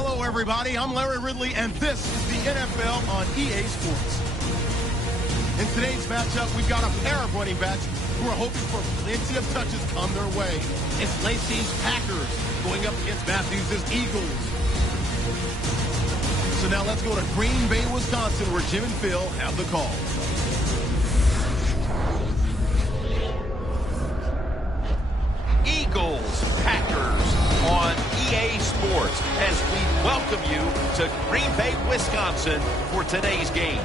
Hello, everybody. I'm Larry Ridley, and this is the NFL on EA Sports. In today's matchup, we've got a pair of running backs who are hoping for plenty of touches come their way. It's Lacey's Packers going up against Matthews' Eagles. So now let's go to Green Bay, Wisconsin, where Jim and Phil have the call. Eagles, Packers on EA Sports as we welcome you to Green Bay, Wisconsin for today's game.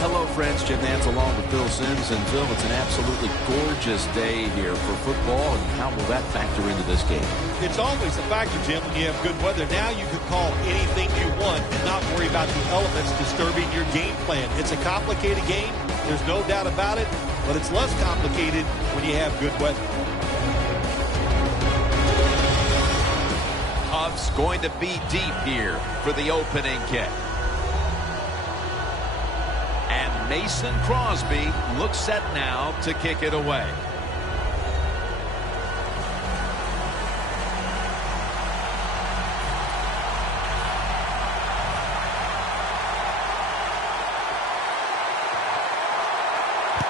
Hello, friends. Jim Nance along with Phil Simms. And Phil, it's an absolutely gorgeous day here for football. And how will that factor into this game? It's always a factor, Jim, when you have good weather. Now you can call anything you want and not worry about the elements disturbing your game plan. It's a complicated game. There's no doubt about it. But it's less complicated when you have good weather. Huff's going to be deep here for the opening kick. And Mason Crosby looks set now to kick it away.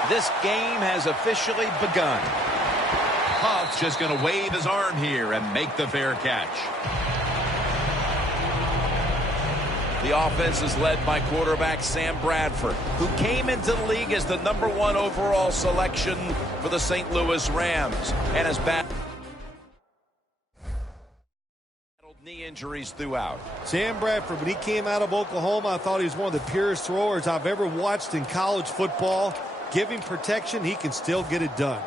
This game has officially begun. Huff's just going to wave his arm here and make the fair catch. The offense is led by quarterback Sam Bradford, who came into the league as the #1 overall selection for the St. Louis Rams and has battled knee injuries throughout. Sam Bradford, when he came out of Oklahoma, I thought he was one of the purest throwers I've ever watched in college football. Give him protection, he can still get it done.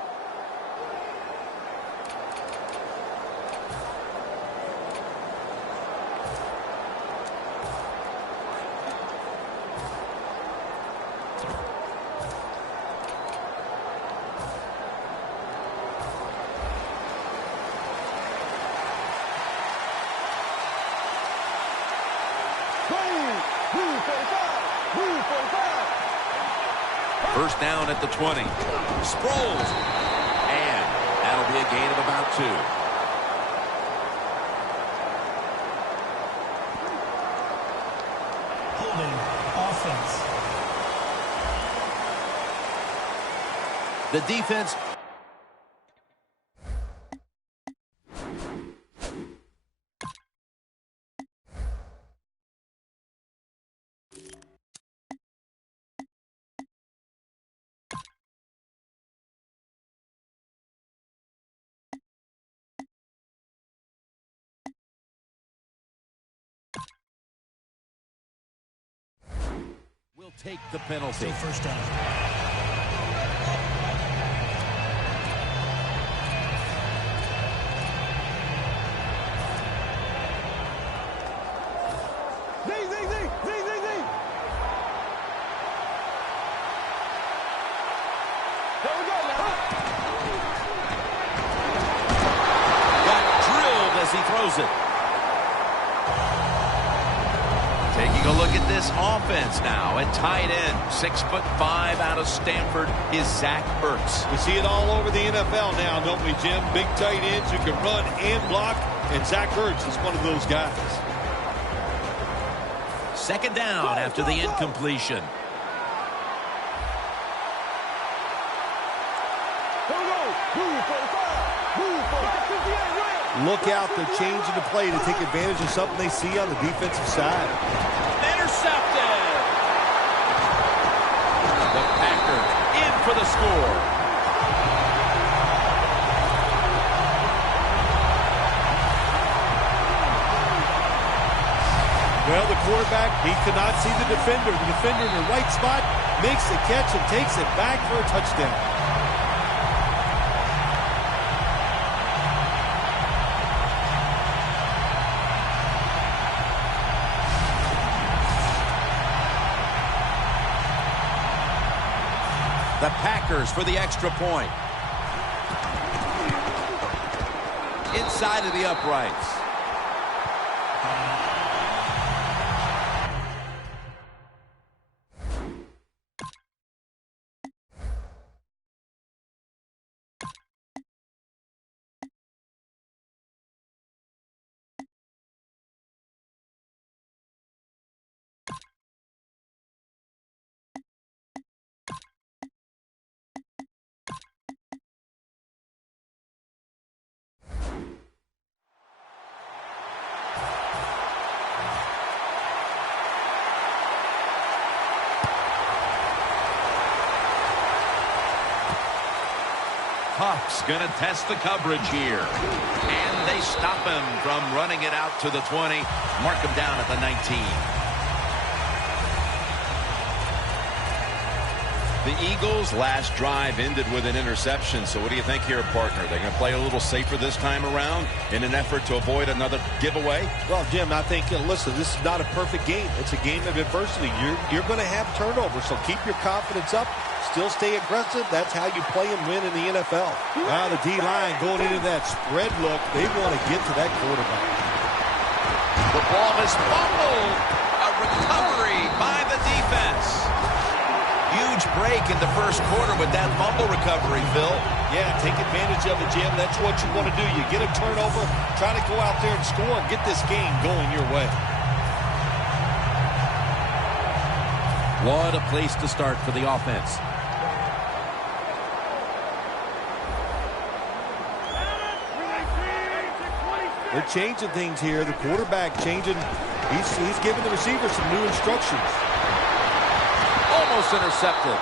First down at the 20. Sproles. And that'll be a gain of about 2. Holding offense. The defense. Will take the penalty. So first down. Got drilled as he throws it. Taking a look at this offense now at tight end, 6'5" out of Stanford is Zach Ertz. We see it all over the NFL now, don't we, Jim? Big tight ends who can run and block, and Zach Ertz is one of those guys. Second down after the incompletion. Look out, they're changing the play to take advantage of something they see on the defensive side. Intercepted! The Packers in for the score. Well, the quarterback, he could not see the defender. The defender in the right spot makes the catch and takes it back for a touchdown. The Packers for the extra point. Inside of the uprights. Bucks going to test the coverage here. And they stop him from running it out to the 20. Mark him down at the 19. The Eagles' last drive ended with an interception. So what do you think here, partner? They're going to play a little safer this time around in an effort to avoid another giveaway? Well, Jim, I think, listen, this is not a perfect game. It's a game of adversity. You're going to have turnovers, so keep your confidence up. Still stay aggressive. That's how you play and win in the NFL. Now the D-line going into that spread look. They want to get to that quarterback. The ball is fumbled. A recovery by the defense. Huge break in the first quarter with that fumble recovery, Phil. Yeah, take advantage of it, Jim. That's what you want to do. You get a turnover, try to go out there and score and get this game going your way. What a place to start for the offense. They're changing things here. The quarterback changing. He's giving the receiver some new instructions. Almost intercepted.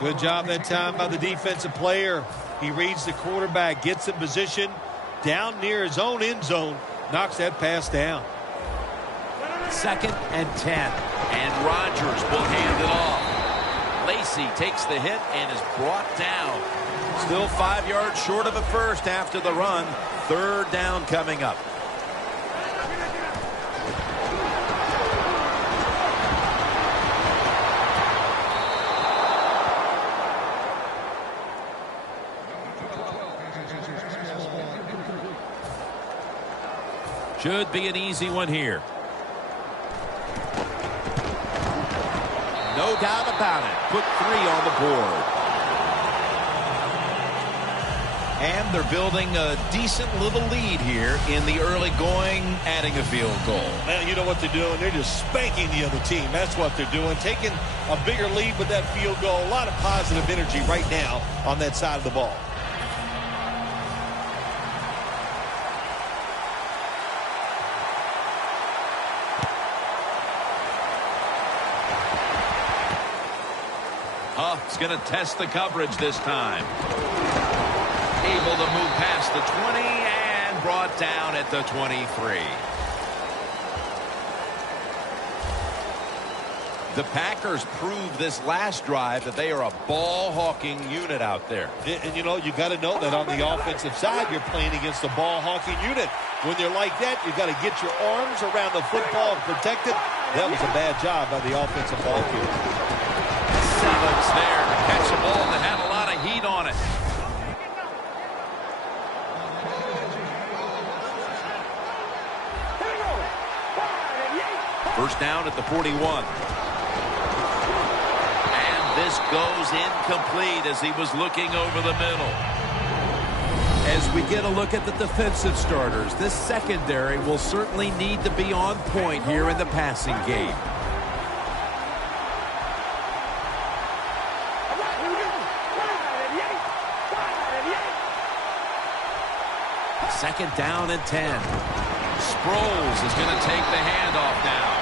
Good job that time by the defensive player. He reads the quarterback, gets in position, down near his own end zone, knocks that pass down. 2nd and 10. And Rodgers will hand it off. Lacey takes the hit and is brought down. Still 5 yards short of a first after the run. 3rd down coming up. Should be an easy one here. No doubt about it. Put 3 on the board. And they're building a decent little lead here in the early going, adding a field goal. Well, you know what they're doing. They're just spanking the other team. That's what they're doing. Taking a bigger lead with that field goal. A lot of positive energy right now on that side of the ball. Huff's going to test the coverage this time. Able to move past the 20 and brought down at the 23. The Packers proved this last drive that they are a ball-hawking unit out there. And you know, you got to know that on the offensive side, you're playing against a ball-hawking unit. When they're like that, you got to get your arms around the football and protect it. That was a bad job by the offensive ball carrier. Sevens there to catch a ball that had a lot of heat on it. First down at the 41. And this goes incomplete as he was looking over the middle. As we get a look at the defensive starters, this secondary will certainly need to be on point here in the passing game. Second down and 10. Sproles is going to take the handoff now.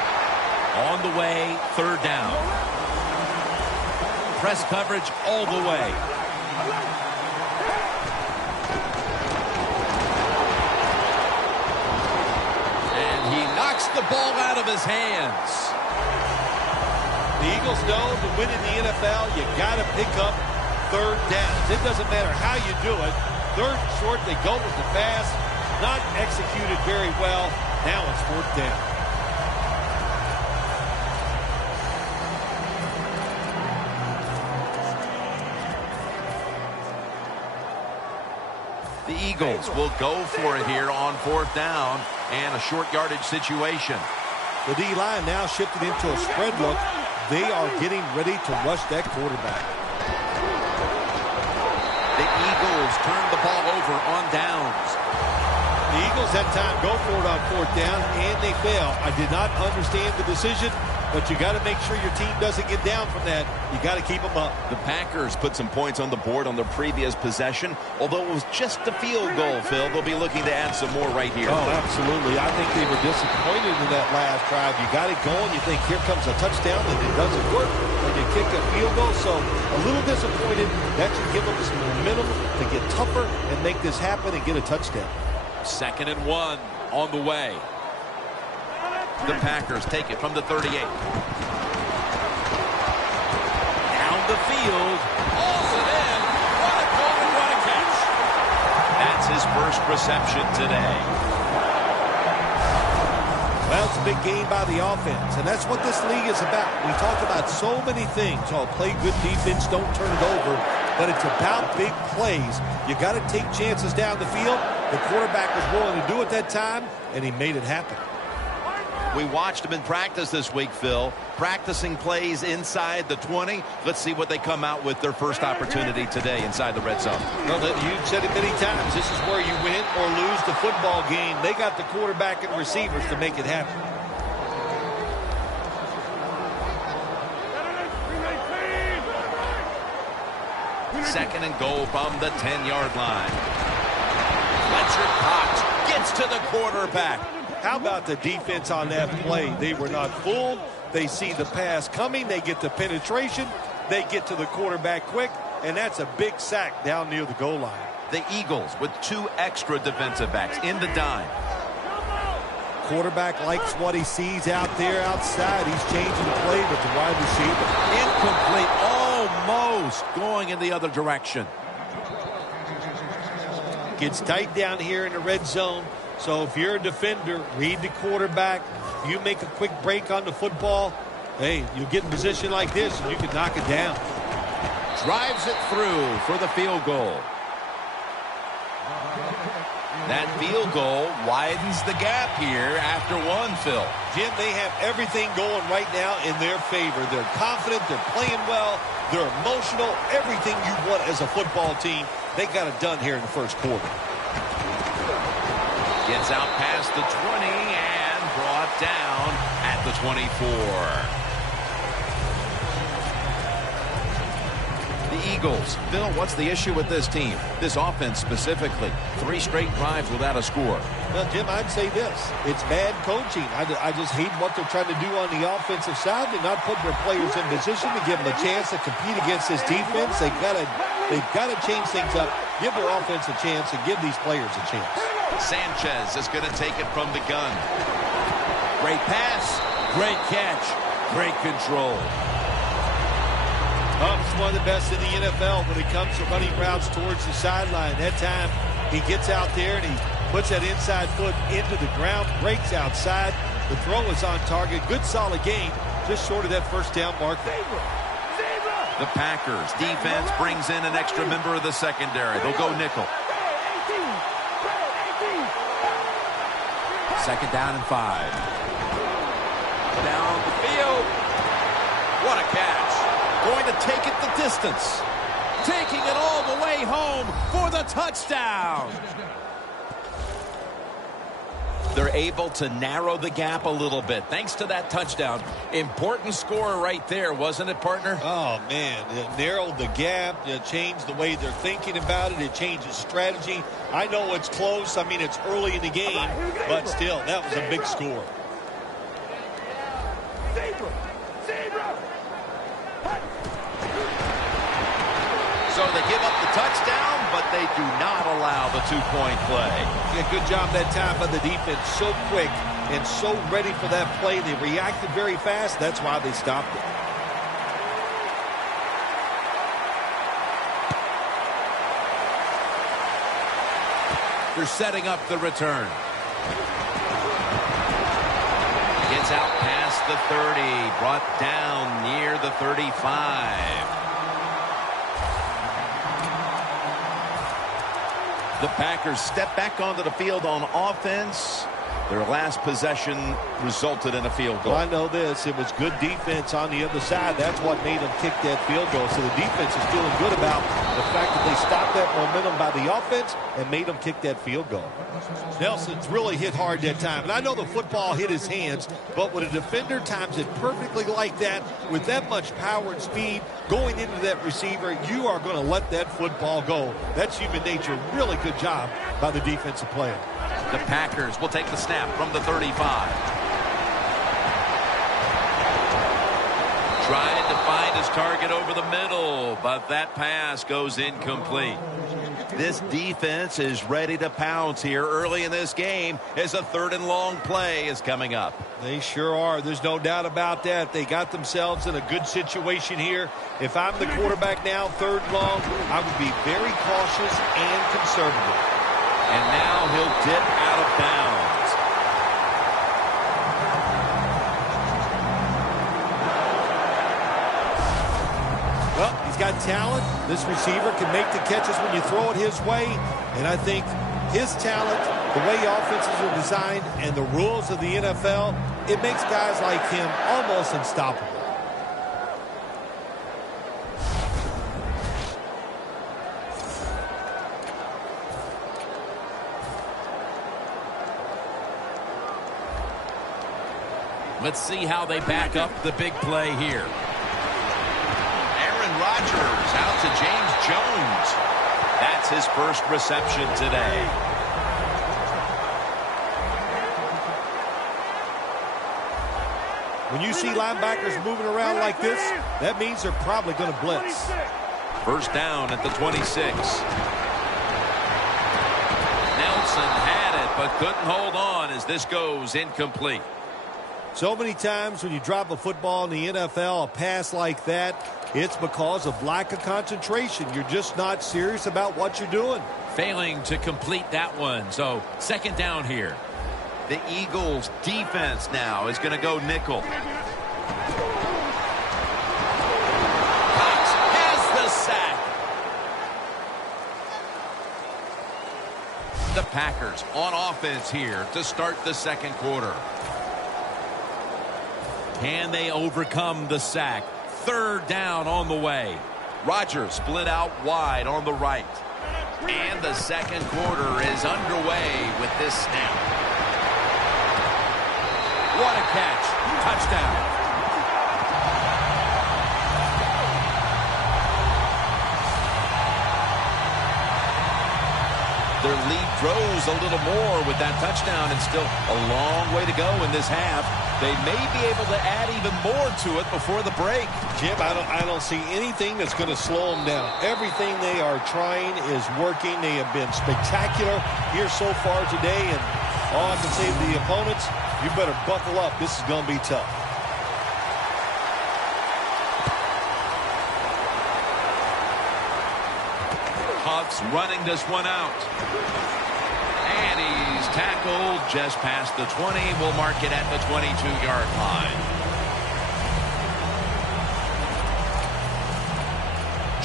On the way, 3rd down. Press coverage all the way. And he knocks the ball out of his hands. The Eagles know to win in the NFL, you got to pick up 3rd downs. It doesn't matter how you do it. 3rd and short, they go with the pass. Not executed very well. Now it's 4th down. The Eagles will go for it here on 4th down and a short yardage situation. The D-line now shifted into a spread look. They are getting ready to rush that quarterback. The Eagles turn the ball over on downs. The Eagles that time go for it on 4th down, and they fail. I did not understand the decision, but you got to make sure your team doesn't get down from that. You got to keep them up. The Packers put some points on the board on their previous possession. Although it was just a field goal, Phil, they'll be looking to add some more right here. Oh, absolutely. I think they were disappointed in that last drive. You got it going. You think here comes a touchdown, and it doesn't work. But when you kick a field goal. So a little disappointed. That should give them some momentum to get tougher and make this happen and get a touchdown. 2nd and 1 on the way. The Packers take it from the 38. Down the field. Hauls it in. What a goal and what a catch. That's his first reception today. Well, it's a big game by the offense, and that's what this league is about. We talk about so many things. Oh, play good defense, don't turn it over. But it's about big plays. You got to take chances down the field. The quarterback was willing to do it that time, and he made it happen. We watched him in practice this week, Phil, practicing plays inside the 20. Let's see what they come out with their first opportunity today inside the red zone. Well, you've said it many times. This is where you win or lose the football game. They got the quarterback and receivers to make it happen. Second and goal from the 10-yard line. Fletcher Cox gets to the quarterback. How about the defense on that play? They were not fooled. They see the pass coming. They get the penetration. They get to the quarterback quick, and that's a big sack down near the goal line. The Eagles with 2 extra defensive backs in the dime. Quarterback likes what he sees out there outside. He's changing the play with the wide receiver. Incomplete, almost going in the other direction. Gets tight down here in the red zone. So if you're a defender, read the quarterback. You make a quick break on the football. Hey, you get in position like this, and you can knock it down. Drives it through for the field goal. That field goal widens the gap here after one, Phil. Jim, they have everything going right now in their favor. They're confident. They're playing well. They're emotional. Everything you want as a football team, they got it done here in the first quarter. Gets out past the 20 and brought down at the 24. The Eagles. Phil, what's the issue with this team? This offense specifically. 3 straight drives without a score. Well, Jim, I'd say this. It's bad coaching. I just hate what they're trying to do on the offensive side. They're not putting their players in position to give them a chance to compete against this defense. They've got to change things up, give their offense a chance, and give these players a chance. Sanchez is going to take it from the gun. Great pass, great catch, great control. He's one of the best in the NFL when it comes to running routes towards the sideline. That time he gets out there and he puts that inside foot into the ground, breaks outside. The throw is on target. Good solid game, just short of that first down marker. The Packers defense brings in an extra member of the secondary. They'll go nickel. 2nd down and 5. Down the field. What a catch. Going to take it the distance. Taking it all the way home for the touchdown. They're able to narrow the gap a little bit thanks to that touchdown. Important score right there, wasn't it, partner? Oh, man. It narrowed the gap. It changed the way they're thinking about it. It changes strategy. I know it's close. I mean, it's early in the game, but still, that was a big score. So they give up the touchdown, but they do not allow the 2-point play. Yeah, good job that time by the defense. So quick and so ready for that play. They reacted very fast. That's why they stopped it. They're setting up the return. Gets out past the 30, brought down near the 35. The Packers step back onto the field on offense. Their last possession resulted in a field goal. Well, I know this. It was good defense on the other side. That's what made them kick that field goal. So the defense is feeling good about the fact that they stopped that momentum by the offense and made them kick that field goal. Nelson's really hit hard that time. And I know the football hit his hands, but when a defender times it perfectly like that, with that much power and speed going into that receiver, you are going to let that football go. That's human nature. Really good job by the defensive player. The Packers will take the snap from the 35. Trying to find a his target over the middle, but that pass goes incomplete. This defense is ready to pounce here early in this game as a 3rd and long play is coming up. They sure are. There's no doubt about that. They got themselves in a good situation here. If I'm the quarterback now, 3rd and long, I would be very cautious and conservative. And now he'll dip out of bounds. Well, he's got talent. This receiver can make the catches when you throw it his way. And I think his talent, the way offenses are designed, and the rules of the NFL, it makes guys like him almost unstoppable. Let's see how they back up the big play here. Rodgers out to James Jones. That's his first reception today. When you see linebackers moving around like this, that means they're probably going to blitz. First down at the 26. Nelson had it, but couldn't hold on as this goes incomplete. So many times when you drop a football in the NFL, a pass like that, it's because of lack of concentration. You're just not serious about what you're doing. Failing to complete that one. So 2nd down here. The Eagles defense now is going to go nickel. Cox has the sack. The Packers on offense here to start the 2nd quarter. Can they overcome the sack? 3rd down on the way. Rodgers split out wide on the right. And the 2nd quarter is underway with this snap. What a catch. Touchdown. Their lead grows a little more with that touchdown, and still a long way to go in this half. They may be able to add even more to it before the break. Jim, I don't see anything that's going to slow them down. Everything they are trying is working. They have been spectacular here so far today, and all I can say to the opponents, you better buckle up. This is going to be tough. Huff's running this one out. And he's tackled just past the 20. We'll mark it at the 22-yard line.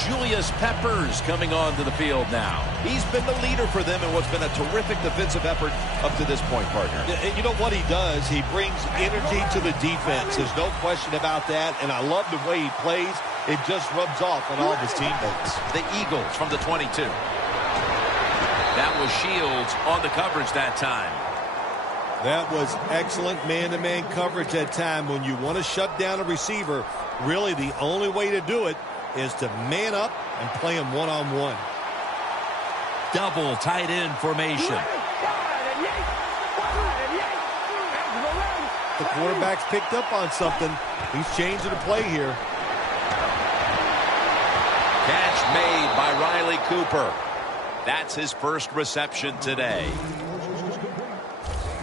Julius Peppers coming onto the field now. He's been the leader for them in what's been a terrific defensive effort up to this point, partner. And you know what he does? He brings energy to the defense. There's no question about that, and I love the way he plays. It just rubs off on all of his teammates. The Eagles from the 22. That was Shields on the coverage that time. That was excellent man-to-man coverage that time. When you want to shut down a receiver, really the only way to do it is to man up and play him one-on-one. Double tight end formation. The quarterback's picked up on something. He's changing the play here. Catch made by Riley Cooper. That's his first reception today.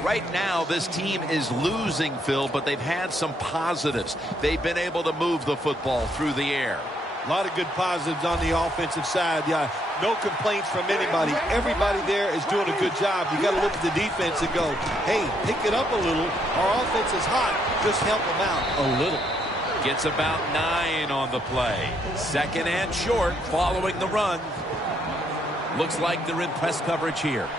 Right now, this team is losing, Phil, but they've had some positives. They've been able to move the football through the air. A lot of good positives on the offensive side. Yeah, no complaints from anybody. Everybody there is doing a good job. You got to look at the defense and go, hey, pick it up a little. Our offense is hot. Just help them out a little. Gets about 9 on the play. 2nd and short following the run. Looks like they're in press coverage here.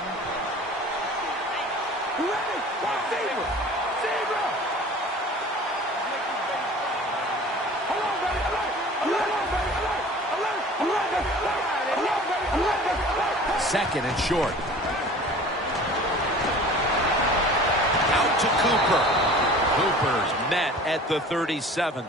Second and short. Out to Cooper. Cooper's met at the 37.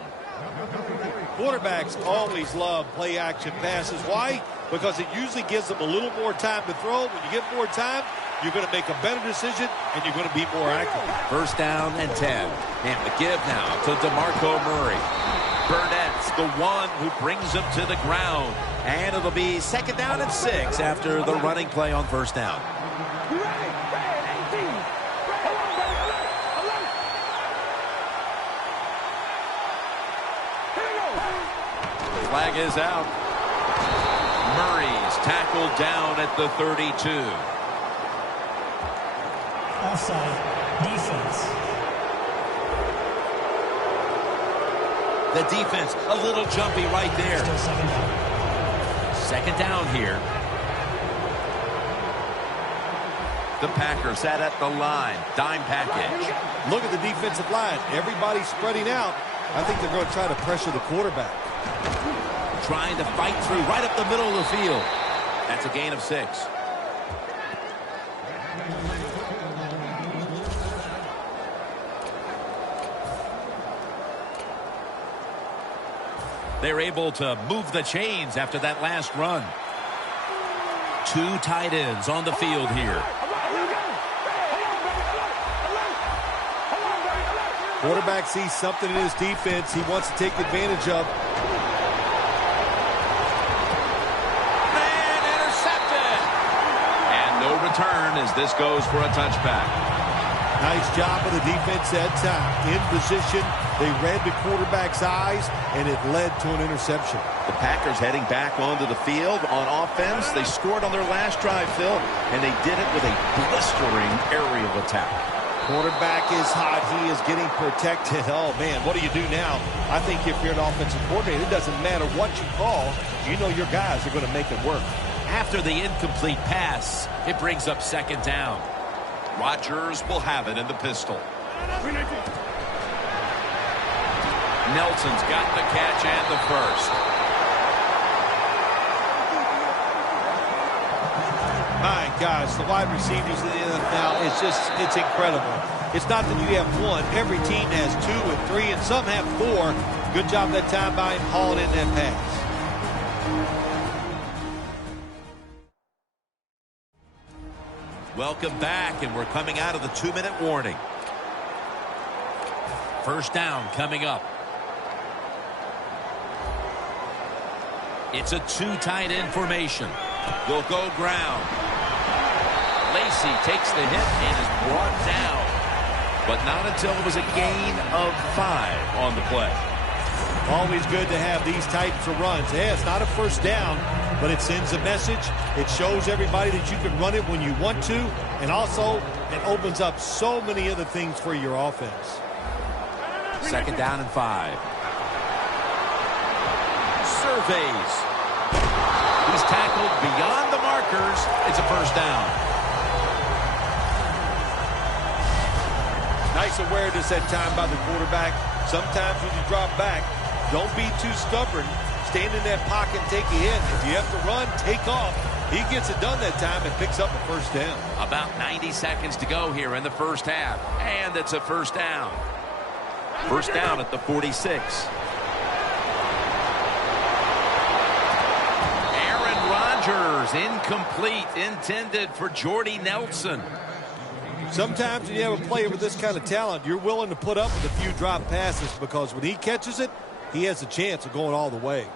Quarterbacks always love play-action passes. Why? Because it usually gives them a little more time to throw. When you get more time, you're going to make a better decision, and you're going to be more accurate. First down and 10. And the give now to DeMarco Murray. Burnett That's the one who brings him to the ground. And it'll be 2nd down and 6 after the running play on 1st down. Flag is out. Murray's tackled down at the 32. Offside. Defense. The defense a little jumpy right there. Still 2nd down. 2nd down here. The Packers sat at the line. Dime package. Look at the defensive line. Everybody's spreading out. I think they're going to try to pressure the quarterback. Trying to fight through right up the middle of the field. That's a gain of 6. They're able to move the chains after that last run. 2 tight ends on the field here. Quarterback sees something in his defense he wants to take advantage of. And intercepted. And no return as this goes for a touchback. Nice job of the defense that time. In position, they read the quarterback's eyes, and it led to an interception. The Packers heading back onto the field on offense. They scored on their last drive, Phil, and they did it with a blistering aerial attack. Quarterback is hot. He is getting protected. Oh, man, what do you do now? I think if you're an offensive coordinator, it doesn't matter what you call. You know your guys are going to make it work. After the incomplete pass, it brings up 2nd down. Rodgers will have it in the pistol. Nelson's got the catch and the first. My gosh, the wide receivers in the NFL, it's incredible. It's not that you have one. Every team has 2 and 3, and some have 4. Good job that time by him hauling in that pass. Welcome back, and we're coming out of the 2-minute warning. 1st down coming up. It's a 2 tight end formation. They'll go ground. Lacey takes the hit and is brought down. But not until it was a gain of 5 on the play. Always good to have these types of runs. Yeah, it's not a 1st down, but it sends a message. It shows everybody that you can run it when you want to. And also, it opens up so many other things for your offense. 2nd down and 5. Surveys. He's tackled beyond the markers. It's a 1st down. Nice awareness that time by the quarterback. Sometimes when you drop back, don't be too stubborn. Stand in that pocket and take a hit. If you have to run, take off. He gets it done that time and picks up a 1st down. About 90 seconds to go here in the 1st half. And it's a 1st down. 1st down at the 46. Incomplete, intended for Jordy Nelson. Sometimes when you have a player with this kind of talent, you're willing to put up with a few drop passes because when he catches it, he has a chance of going all the way.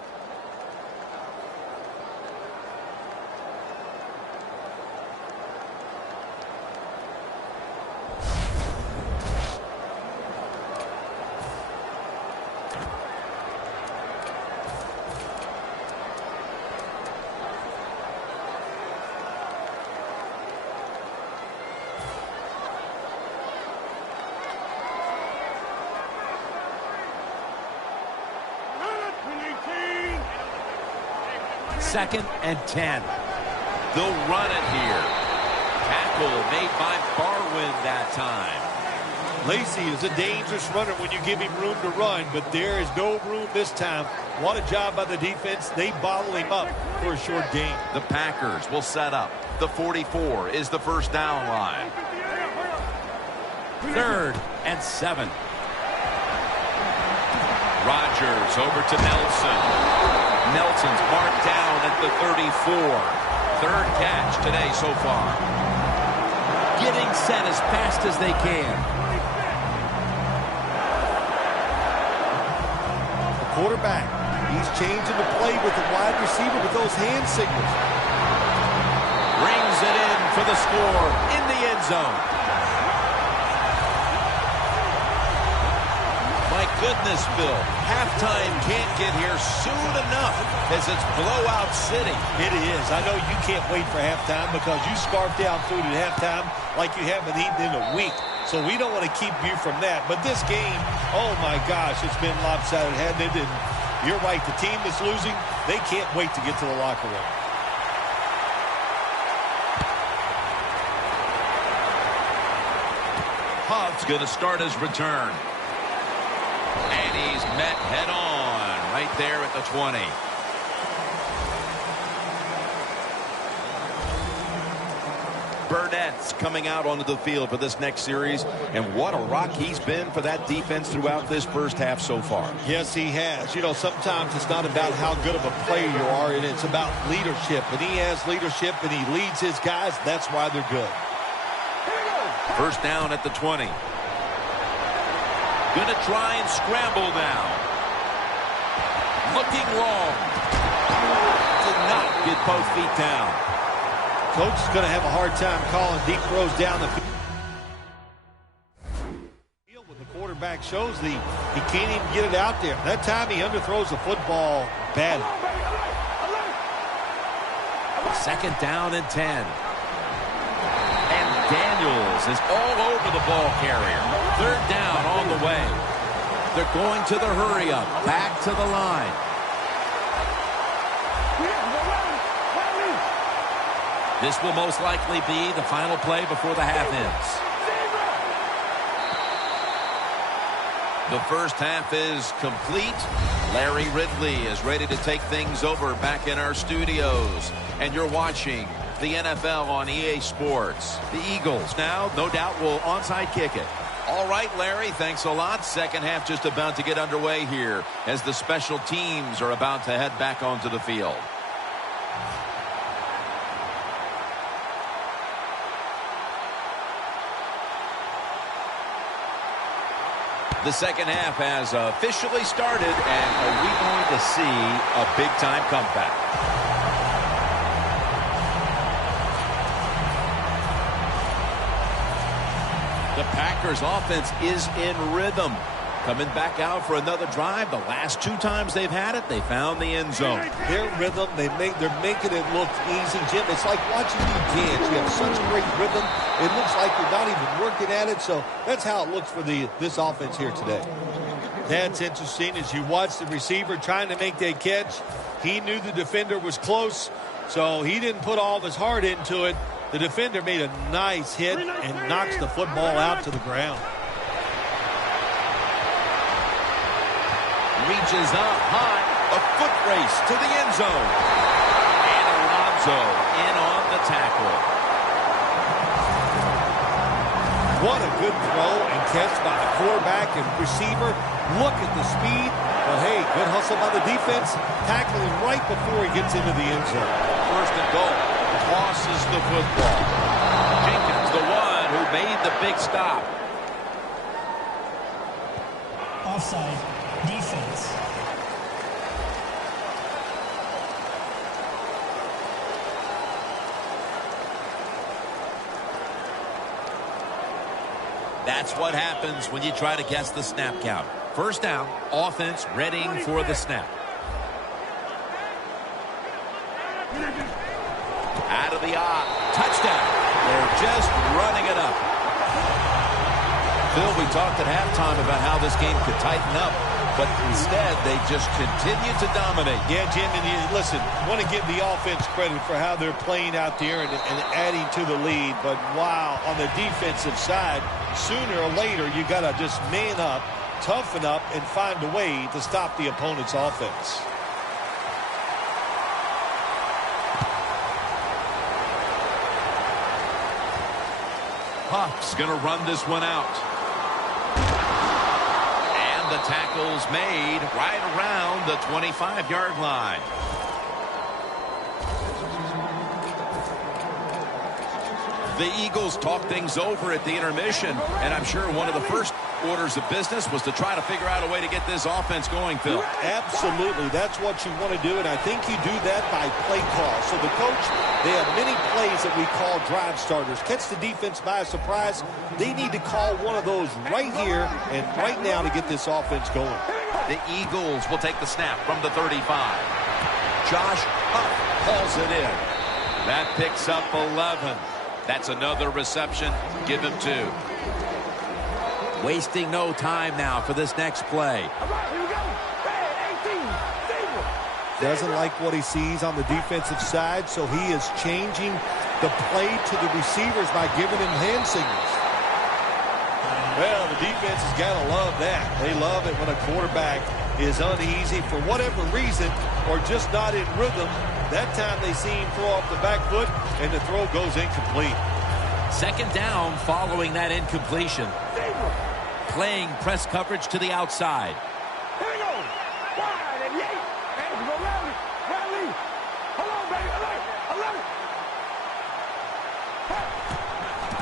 Second and 10. They'll run it here. Tackle made by Barwin that time. Lacey is a dangerous runner when you give him room to run, but there is no room this time. What a job by the defense. They bottle him up for a short gain. The Packers will set up. The 44 is the 1st down line. 3rd and 7. Rodgers over to Nelson. Nelson's marked down at the 34. 3rd catch today so far. Getting set as fast as they can. The quarterback. He's changing the play with the wide receiver with those hand signals. Brings it in for the score in the end zone. My goodness, Bill. Halftime can't get here soon enough as it's blowout city. It is. I know you can't wait for halftime because you scarf down food at halftime like you haven't eaten in a week. So we don't want to keep you from that. But this game, oh my gosh, it's been lopsided, hasn't it? And you're right, the team that's losing, they can't wait to get to the locker room. Huff's going to start his return. And he's met head on right there at the 20. Burnett's coming out onto the field for this next series, and what a rock he's been for that defense throughout this first half so far. Yes, he has. You know, sometimes it's not about how good of a player you are, and it's about leadership. And he has leadership, and he leads his guys. That's why they're good. First down at the 20. Going to try and scramble now. Looking long. Did not get both feet down. Coach is going to have a hard time calling deep throws down the field. When the quarterback shows he can't even get it out there. That time he underthrows the football badly. Second down and 10. And Daniels is all over the ball carrier. Third down on the way. They're going to the hurry up. Back to the line. This will most likely be the final play before the half ends. The first half is complete. Larry Ridley is ready to take things over back in our studios. And you're watching the NFL on EA Sports. The Eagles now, no doubt, will onside kick it. All right, Larry, thanks a lot. Second half just about to get underway here as the special teams are about to head back onto the field. The second half has officially started, and are we going to see a big-time comeback? The Packers offense is in rhythm. Coming back out for another drive. The last two times they've had it, they found the end zone. Their rhythm, they're making it look easy, Jim. It's like watching you dance. You have such great rhythm. It looks like you're not even working at it. So that's how it looks for this offense here today. That's interesting. As you watch the receiver trying to make that catch, he knew the defender was close, so he didn't put all of his heart into it. The defender made a nice hit and knocks the football out to the ground. Reaches up high, a foot race to the end zone. And Alonso in on the tackle. What a good throw and catch by the quarterback and receiver. Look at the speed. Well, hey, good hustle by the defense. Tackling right before he gets into the end zone. First and goal. Tosses the football. Jenkins, the one who made the big stop. Offside. Defense. That's what happens when you try to guess the snap count. First down, offense readying for the snap. Out of the eye. Touchdown. They're just running it up. Phil, we talked at halftime about how this game could tighten up, but instead they just continue to dominate. Yeah, Jim, and listen, want to give the offense credit for how they're playing out there and adding to the lead, but wow, on the defensive side, sooner or later you got to just man up, toughen up, and find a way to stop the opponent's offense. Huff's going to run this one out. And the tackle's made right around the 25-yard line. The Eagles talked things over at the intermission, and I'm sure one of the first orders of business was to try to figure out a way to get this offense going, Phil. Absolutely. That's what you want to do, and I think you do that by play call. So the coach, they have many plays that we call drive starters. Catch the defense by surprise. They need to call one of those right here and right now to get this offense going. The Eagles will take the snap from the 35. Josh Huff hauls it in. That picks up 11. That's another reception. Give him 2. Wasting no time now for this next play. Doesn't like what he sees on the defensive side, so he is changing the play to the receivers by giving him hand signals. Well, the defense has got to love that. They love it when a quarterback is uneasy for whatever reason or just not in rhythm. That time they see him throw off the back foot, and the throw goes incomplete. Second down following that incompletion. Playing press coverage to the outside. Here we go. Wide and Yates. And we go rally. Hold on, baby. I love it.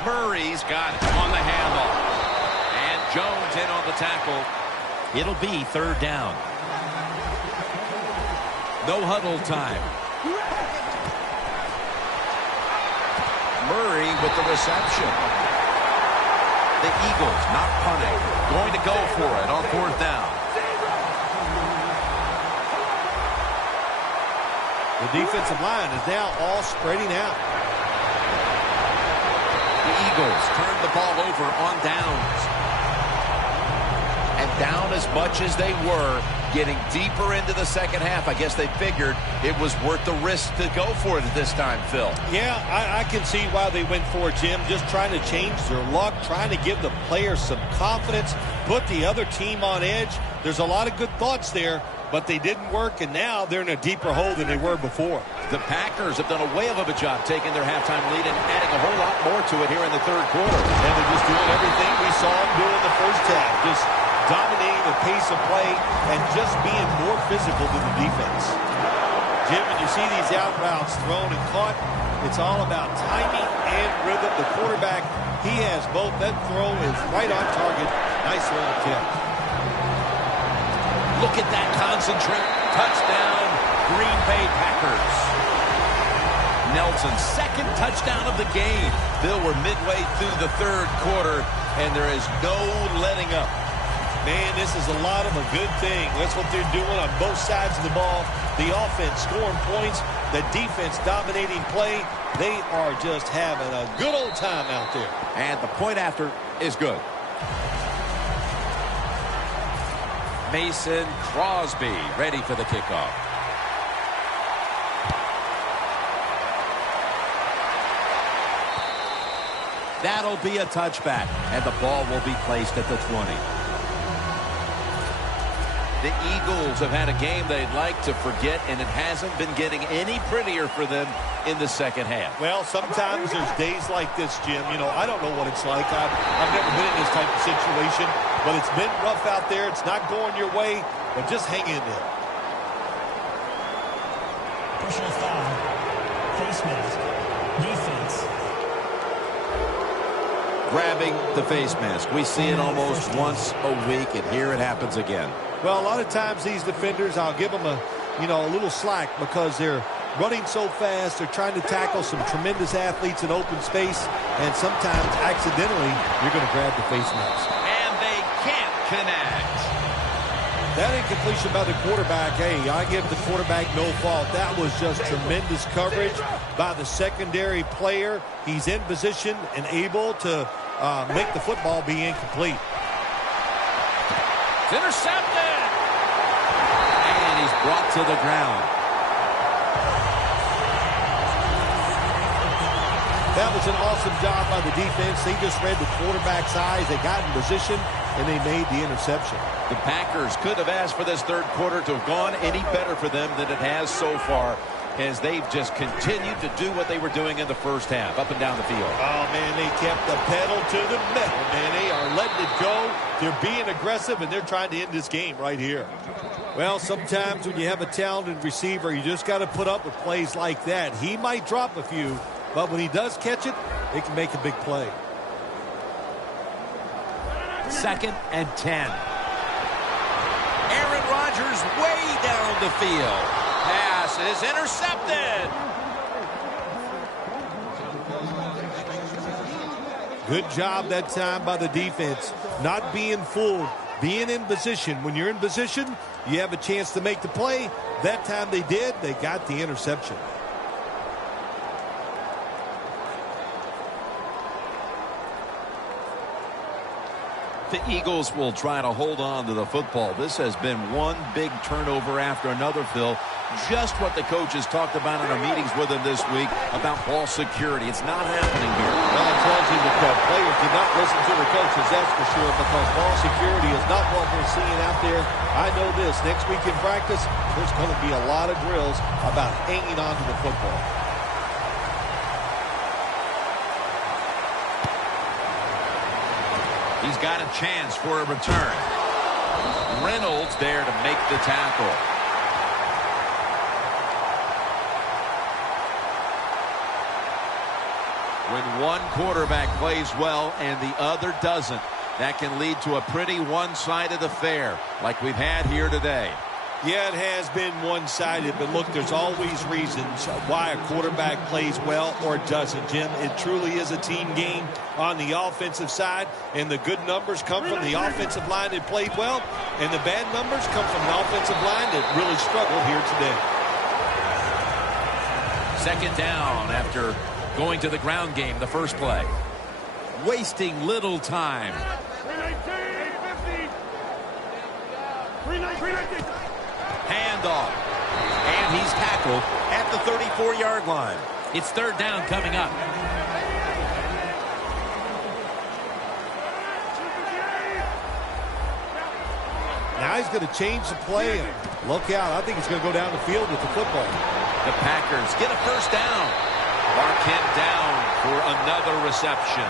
Murray's got it on the handoff. And Jones in on the tackle. It'll be third down. No huddle time. Murray with the reception. The Eagles not punting. Going to go for it on fourth down. The defensive line is now all spreading out. The Eagles turn the ball over on downs. And down as much as they were, getting deeper into the second half. I guess they figured it was worth the risk to go for it this time, Phil. Yeah, I can see why they went for it, Jim. Just trying to change their luck, trying to give the players some confidence, put the other team on edge. There's a lot of good thoughts there, but they didn't work, and now they're in a deeper hole than they were before. The Packers have done a whale of a job taking their halftime lead and adding a whole lot more to it here in the third quarter. And they're just doing everything we saw them do in the first half. Just dominating the pace of play and just being more physical than the defense. Jim, when you see these out routes thrown and caught, it's all about timing and rhythm. The quarterback, he has both. That throw is right on target. Nice little kick. Look at that concentrate. Touchdown, Green Bay Packers. Nelson's second touchdown of the game. Bill, we're midway through the third quarter, and there is no letting up. Man, this is a lot of a good thing. That's what they're doing on both sides of the ball. The offense scoring points, the defense dominating play. They are just having a good old time out there. And the point after is good. Mason Crosby ready for the kickoff. That'll be a touchback, and the ball will be placed at the 20. The Eagles have had a game they'd like to forget, and it hasn't been getting any prettier for them in the second half. Well, sometimes there's days like this, Jim. You know, I don't know what it's like. I've never been in this type of situation, but it's been rough out there. It's not going your way, but just hang in there. Personal foul. Face mask. Defense. Grabbing the face mask. We see it almost once a week, and here it happens again. Well, a lot of times these defenders, I'll give them a little slack because they're running so fast. They're trying to tackle some tremendous athletes in open space, and sometimes accidentally you're going to grab the face mask. And they can't connect. That incompletion by the quarterback, hey, I give the quarterback no fault. That was just tremendous coverage by the secondary player. He's in position and able to make the football be incomplete. It's intercepted. And he's brought to the ground. That was an awesome job by the defense. They just read the quarterback's eyes. They got in position, and they made the interception. The Packers could have asked for this third quarter to have gone any better for them than it has so far, as they've just continued to do what they were doing in the first half, up and down the field. Oh, man, they kept the pedal to the metal, man. They are letting it go. They're being aggressive, and they're trying to end this game right here. Well, sometimes when you have a talented receiver, you just got to put up with plays like that. He might drop a few, but when he does catch it, it can make a big play. 2nd and 10. Aaron Rodgers way down the field. Pass is intercepted. Good job that time by the defense. Not being fooled. Being in position. When you're in position, you have a chance to make the play. That time they did. They got the interception. The Eagles will try to hold on to the football. This has been one big turnover after another, Phil. Just what the coaches talked about in our meetings with him this week about ball security. It's not happening here. Well, it tells you that the players did not listen to the coaches, that's for sure, because ball security is not what we're seeing out there. I know this. Next week in practice, there's going to be a lot of drills about hanging on to the football. He's got a chance for a return. Reynolds there to make the tackle. When one quarterback plays well and the other doesn't, that can lead to a pretty one-sided affair like we've had here today. Yeah, it has been one-sided, but look, there's always reasons why a quarterback plays well or doesn't, Jim. It truly is a team game on the offensive side, and the good numbers come from the offensive line that played well, and the bad numbers come from the offensive line that really struggled here today. 2nd down after going to the ground game the first play. Wasting little time. 319. Handoff. And he's tackled at the 34-yard line. It's 3rd down coming up. Now he's going to change the play, and look out. I think he's going to go down the field with the football. The Packers get a 1st down. Mark him down for another reception.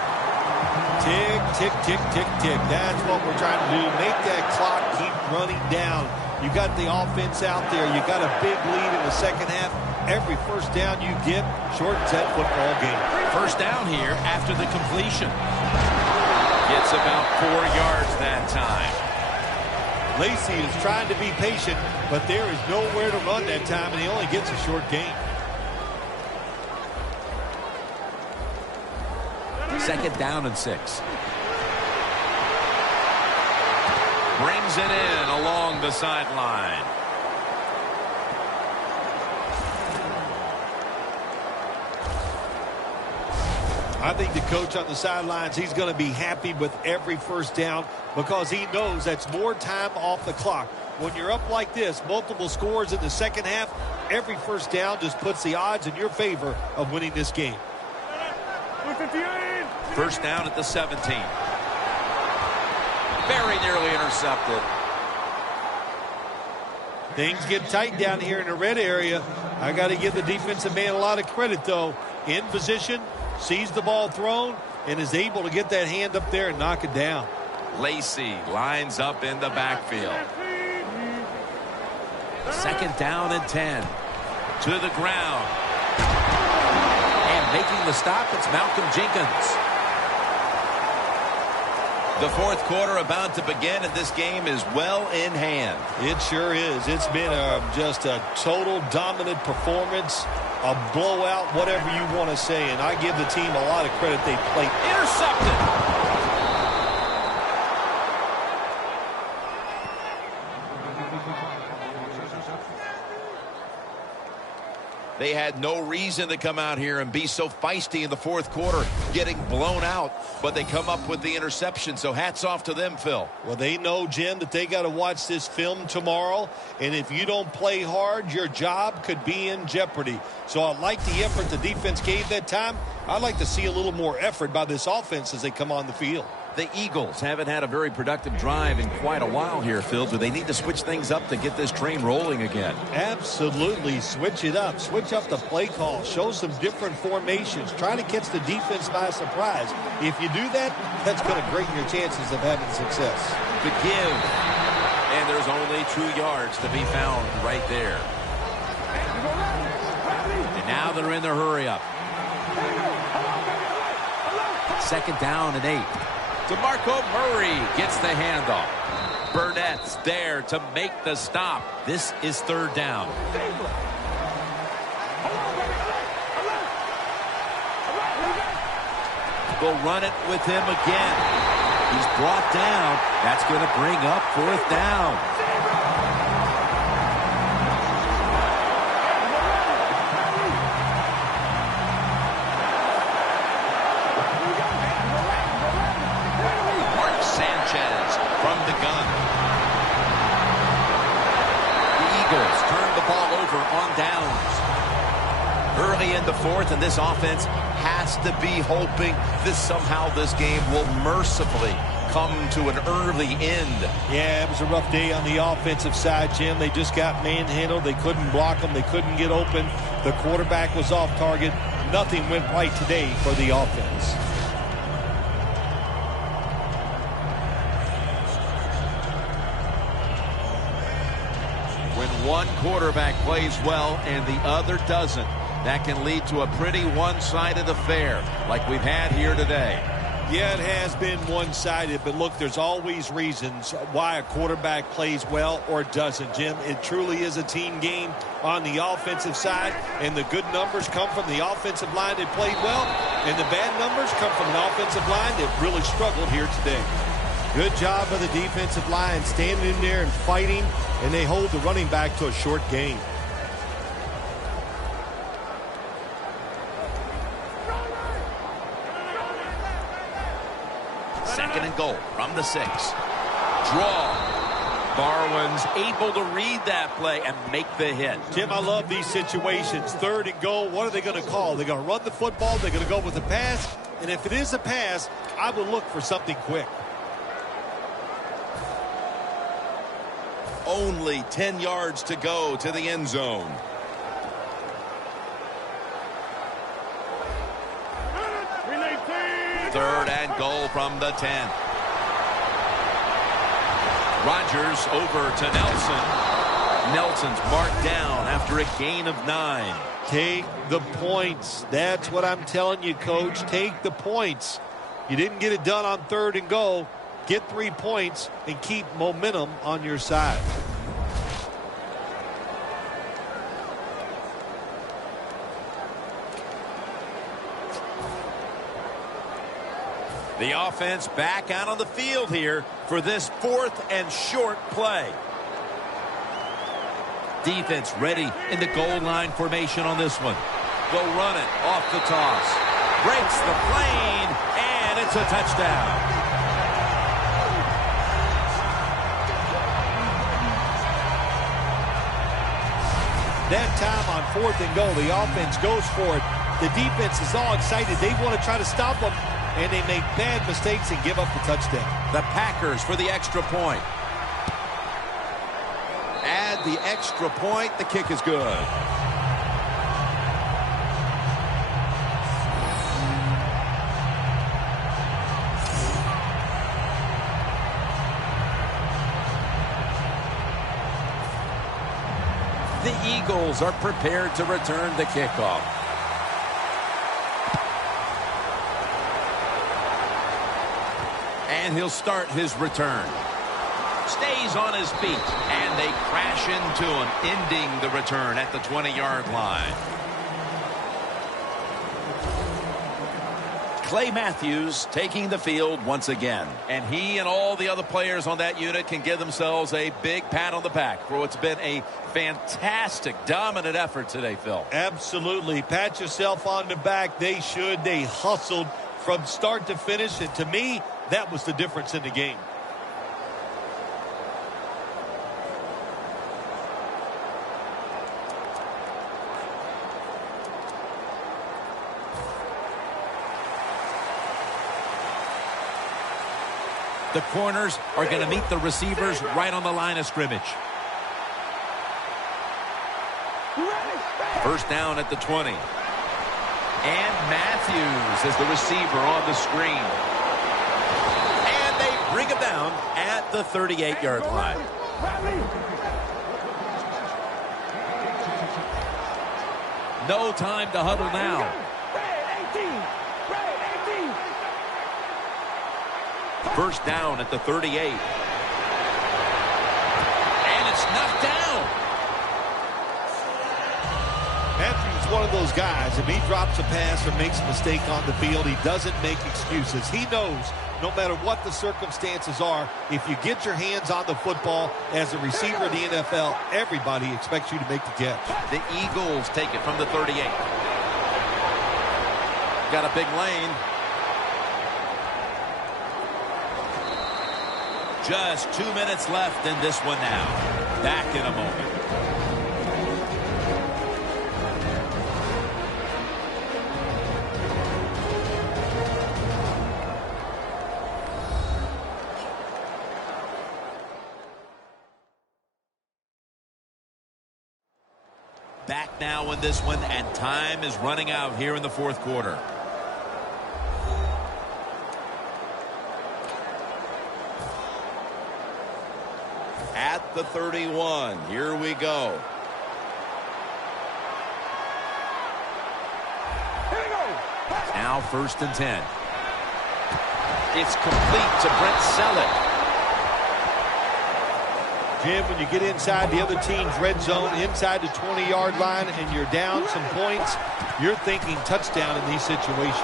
Tick, tick, tick, tick, tick. That's what we're trying to do. Make that clock keep running down. You got the offense out there. You got a big lead in the second half. Every 1st down you get shortens that football game. 1st down here after the completion. Gets about 4 yards that time. Lacy is trying to be patient, but there is nowhere to run that time, and he only gets a short gain. 2nd down and 6. Brings it in along the sideline. I think the coach on the sidelines, he's going to be happy with every 1st down because he knows that's more time off the clock. When you're up like this, multiple scores in the second half, every 1st down just puts the odds in your favor of winning this game. 1st down at the 17. Very nearly intercepted. Things get tight down here in the red area. I got to give the defensive man a lot of credit, though. In position, sees the ball thrown, and is able to get that hand up there and knock it down. Lacy lines up in the backfield. 2nd down and 10. To the ground. And making the stop, it's Malcolm Jenkins. The 4th quarter about to begin, and this game is well in hand. It sure is. It's been just a total dominant performance, a blowout, whatever you want to say, and I give the team a lot of credit. They played. Intercepted. They had no reason to come out here and be so feisty in the 4th quarter, getting blown out, but they come up with the interception, so hats off to them, Phil. Well, they know, Jim, that they got to watch this film tomorrow, and if you don't play hard, your job could be in jeopardy. So I like the effort the defense gave that time. I'd like to see a little more effort by this offense as they come on the field. The Eagles haven't had a very productive drive in quite a while here, Phil. Do they need to switch things up to get this train rolling again? Absolutely. Switch it up. Switch up the play call. Show some different formations. Try to catch the defense by surprise. If you do that, that's going to greaten your chances of having success. The give. And there's only 2 yards to be found right there. And now they're in their hurry up. Second down and 8. DeMarco Murray gets the handoff. Burnett's there to make the stop. This is third down. They'll run it with him again. He's brought down. That's going to bring up fourth down. Mark Sanchez from the gun. The Eagles turn the ball over on downs. Early in the fourth, and this offense has to be hoping somehow this game will mercifully come to an early end. Yeah, it was a rough day on the offensive side, Jim. They just got manhandled. They couldn't block them. They couldn't get open. The quarterback was off target. Nothing went right today for the offense. When one quarterback plays well and the other doesn't, that can lead to a pretty one-sided affair like we've had here today. Yeah, it has been one-sided, but look, there's always reasons why a quarterback plays well or doesn't, Jim. It truly is a team game on the offensive side, and the good numbers come from the offensive line that played well, and the bad numbers come from an offensive line that really struggled here today. Good job of the defensive line standing in there and fighting, and they hold the running back to a short gain. Second and goal from the 6. Draw. Barwin's able to read that play and make the hit. Jim, I love these situations. Third and goal, what are they going to call? They're going to run the football, they're going to go with a pass, and if it is a pass, I will look for something quick. Only 10 yards to go to the end zone. Third and goal from the 10. Rodgers over to Nelson. Nelson's marked down after a gain of 9. Take the points. That's what I'm telling you, Coach. Take the points. You didn't get it done on third and goal. Get 3 points and keep momentum on your side. The offense back out on the field here for this fourth and short play. Defense ready in the goal line formation on this one. They'll run it off the toss. Breaks the plane, and it's a touchdown. That time on fourth and goal, the offense goes for it. The defense is all excited. They want to try to stop them, and they make bad mistakes and give up the touchdown. The Packers for the extra point. Add the extra point. The kick is good. The Eagles are prepared to return the kickoff. And he'll start his return. Stays on his feet, and they crash into him, ending the return at the 20-yard line. Clay Matthews taking the field once again. And he and all the other players on that unit can give themselves a big pat on the back for what's been a fantastic, dominant effort today, Phil. Absolutely. Pat yourself on the back. They should. They hustled from start to finish, and to me, that was the difference in the game. The corners are going to meet the receivers right on the line of scrimmage. First down at the 20. And Matthews is the receiver on the screen. And they bring him down at the 38-yard line. No time to huddle now. First down at the 38. And it's knocked down. Matthew's one of those guys. If he drops a pass or makes a mistake on the field, he doesn't make excuses. He knows no matter what the circumstances are, if you get your hands on the football as a receiver in the NFL, everybody expects you to make the catch. The Eagles take it from the 38. Got a big lane. Just 2 minutes left in this one now. Back in a moment. Back now in this one, and time is running out here in the fourth quarter. At the 31, here we go. Now first and 10. It's complete to Brent Selleck. Jim, when you get inside the other team's red zone, inside the 20-yard line, and you're down some points, you're thinking touchdown in these situations.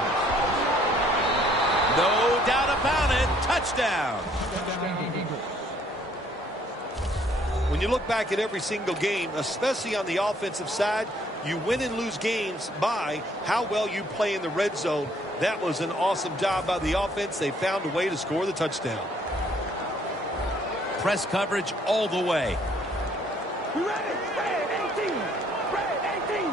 No doubt about it. Touchdown. When you look back at every single game, especially on the offensive side, you win and lose games by how well you play in the red zone. That was an awesome job by the offense. They found a way to score the touchdown. Press coverage all the way. You ready? Red 18. Red 18.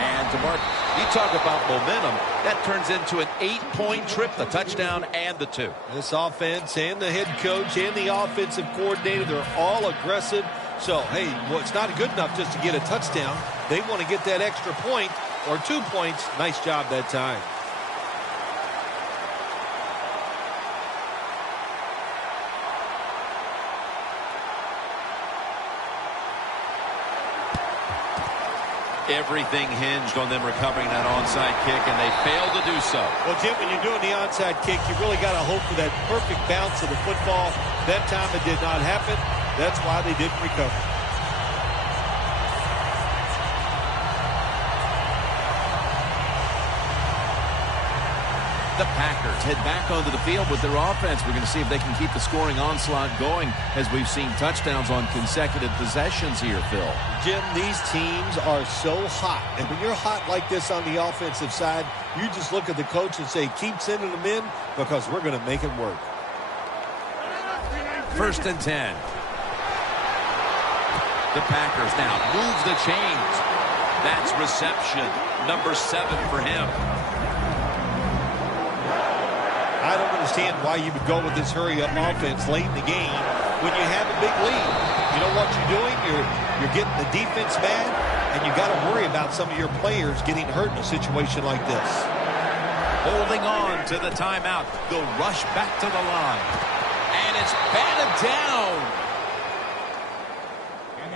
And to Mark, you talk about momentum. That turns into an 8-point trip, the touchdown and the 2. This offense and the head coach and the offensive coordinator, they're all aggressive. So, hey, well, it's not good enough just to get a touchdown. They want to get that extra point or 2 points. Nice job that time. Everything hinged on them recovering that onside kick, and they failed to do so. Well, Jim, when you're doing the onside kick, you really got to hope for that perfect bounce of the football. That time it did not happen. That's why they didn't recover. The Packers head back onto the field with their offense. We're going to see if they can keep the scoring onslaught going as we've seen touchdowns on consecutive possessions here, Phil. Jim, these teams are so hot. And when you're hot like this on the offensive side, you just look at the coach and say, keep sending them in because we're going to make it work. First and 10. The Packers now move the chains. That's reception number 7 for him. I don't understand why you would go with this hurry-up offense late in the game when you have a big lead. You know what you're doing? You're getting the defense mad, and you got to worry about some of your players getting hurt in a situation like this. Holding on to the timeout. They'll rush back to the line. And it's batted down.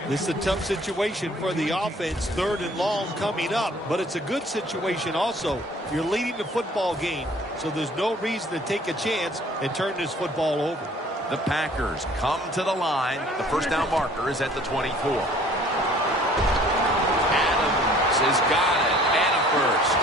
This is a tough situation for the offense, 3rd and long coming up, but it's a good situation also. You're leading the football game, so there's no reason to take a chance and turn this football over. The Packers come to the line. The first down marker is at the 24. Adams has got it, and a first.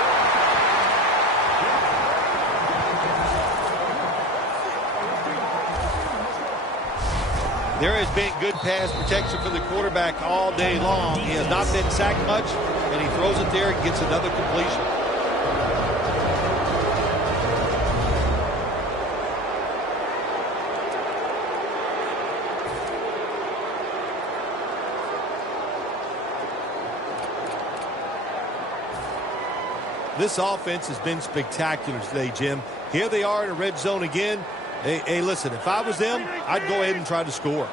There has been good pass protection for the quarterback all day long. He has not been sacked much, and he throws it there and gets another completion. This offense has been spectacular today, Jim. Here they are in a red zone again. Hey, listen, if I was them, I'd go ahead and try to score.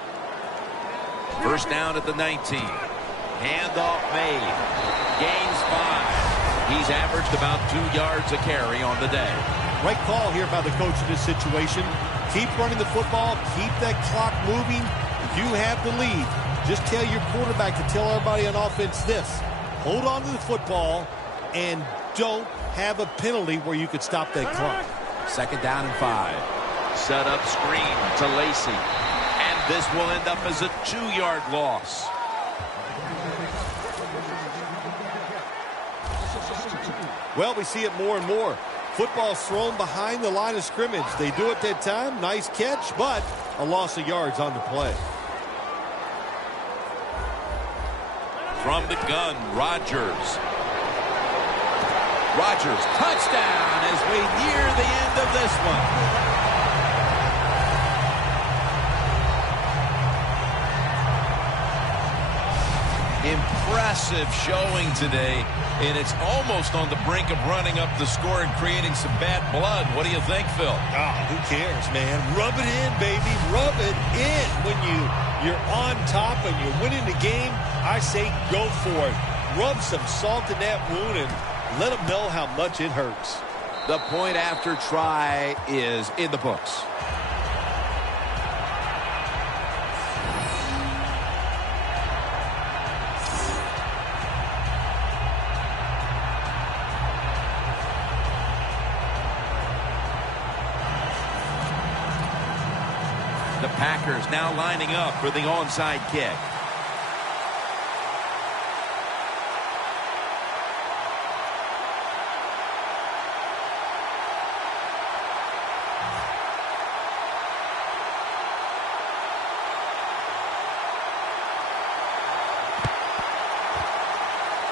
First down at the 19. Handoff made. Gains 5. He's averaged about 2 yards a carry on the day. Right call here by the coach in this situation. Keep running the football. Keep that clock moving. You have the lead. Just tell your quarterback to tell everybody on offense this. Hold on to the football. and don't have a penalty where you could stop that clock. 2nd down and 5. Set up screen to Lacey. And this will end up as a 2-yard loss. Well, we see it more and more. Football's thrown behind the line of scrimmage. They do it that time. Nice catch, but a loss of yards on the play. From the gun, Rodgers. Rodgers, touchdown as we near the end of this one. Impressive showing today, and it's almost on the brink of running up the score and creating some bad blood. What do you think, Phil? Who cares, man? Rub it in, baby. Rub it in. When you're on top and you're winning the game, I say go for it. Rub some salt in that wound and let them know how much it hurts. The point after try is in the books. The Packers now lining up for the onside kick.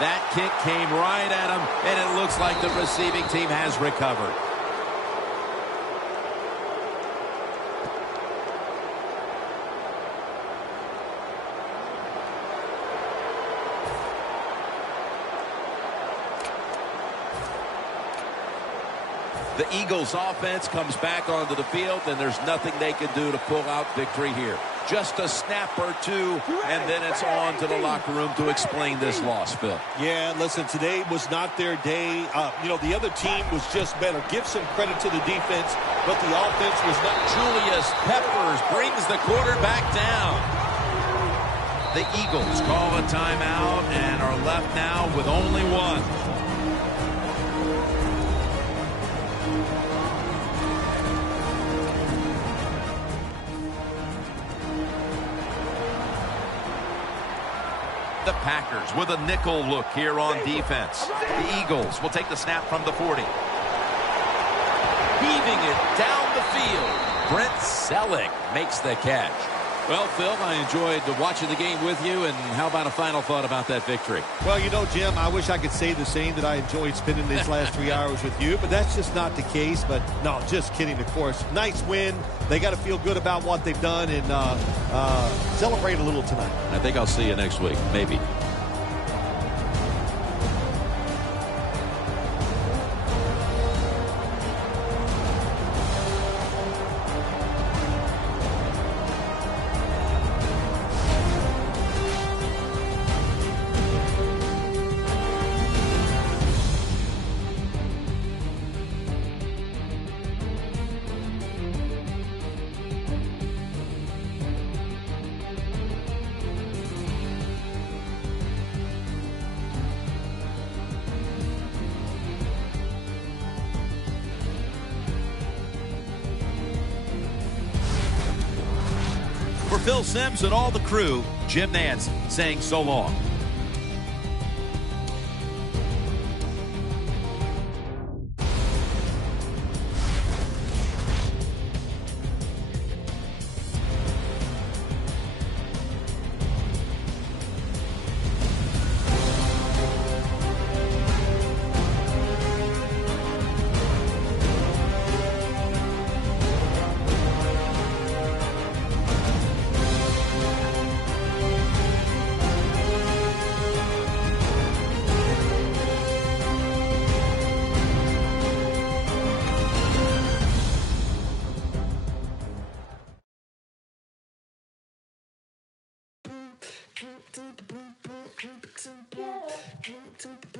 That kick came right at him, and it looks like the receiving team has recovered. The Eagles offense comes back onto the field, and there's nothing they can do to pull out victory here. Just a snap or two, and then it's on to the locker room to explain this loss, Phil. Yeah, listen, today was not their day. The other team was just better. Give some credit to the defense, but the offense was not. Julius Peppers brings the quarterback down. The Eagles call a timeout and are left now with only one. The Packers with a nickel look here on defense. The Eagles will take the snap from the 40. Heaving it down the field. Brent Selleck makes the catch. Well, Phil, I enjoyed watching the game with you, and how about a final thought about that victory? Well, Jim, I wish I could say the same, that I enjoyed spending these last 3 hours with you, but that's just not the case. But no, just kidding, of course. Nice win. They got to feel good about what they've done and celebrate a little tonight. I think I'll see you next week, maybe. For Phil Simms and all the crew, Jim Nance saying so long. Yeah.